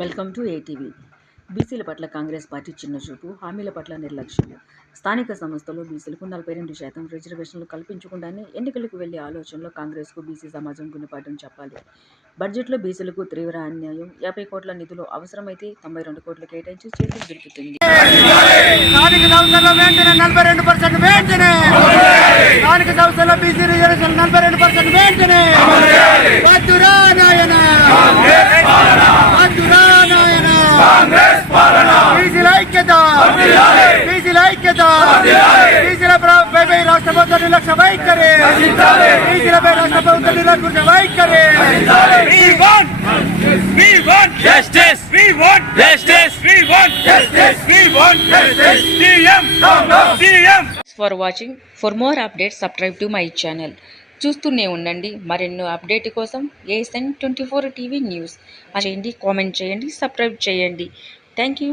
Welcome to ATV. బీసీల పట్ల Congress party చిన్నచూపు, హామీల పట్ల నిర్లక్ష్యం. స్థానిక సంస్థల్లో బీసీలకు 42% రిజర్వేషన్లు కల్పించకుండానే ఎన్నికలకు వెళ్లే ఆలోచనలో కాంగ్రెస్కు బీసీ సమాజం గుణపాఠం చెప్పాలి. బడ్జెట్లో బీసీలకు తీవ్ర అన్యాయం. 50 కోట్ల నిధులు అవసరమైతే 92 కోట్లు కేటాయించి చేతులు దులుపుతుంది. స్థానిక సంస్థల్లో వెంటనే 42% వెంటనే, స్థానిక సంస్థల్లో బీసీ రిజర్వేషన్ 42% వెంటనే. వద్దురా నాయన, వద్దురా నాయన, బీసీల ఐక్యత, బీసీల ఐక్యత, బీసీలపై రాష్ట్ర ప్రభుత్వ నిర్లక్ష్య వైఖరి, బీసీలపై రాష్ట్ర ప్రభుత్వ నిర్లక్ష్య వైఖరి. We want justice. We want justice. We want justice. We want justice. CM. For watching. For more updates, subscribe to my channel. చూస్తూనే ఉండండి. మరెన్నో అప్డేట్ కోసం ASN 24 టీవీ న్యూస్ చేయండి, కామెంట్ చేయండి, సబ్స్క్రైబ్ చేయండి. Thank you.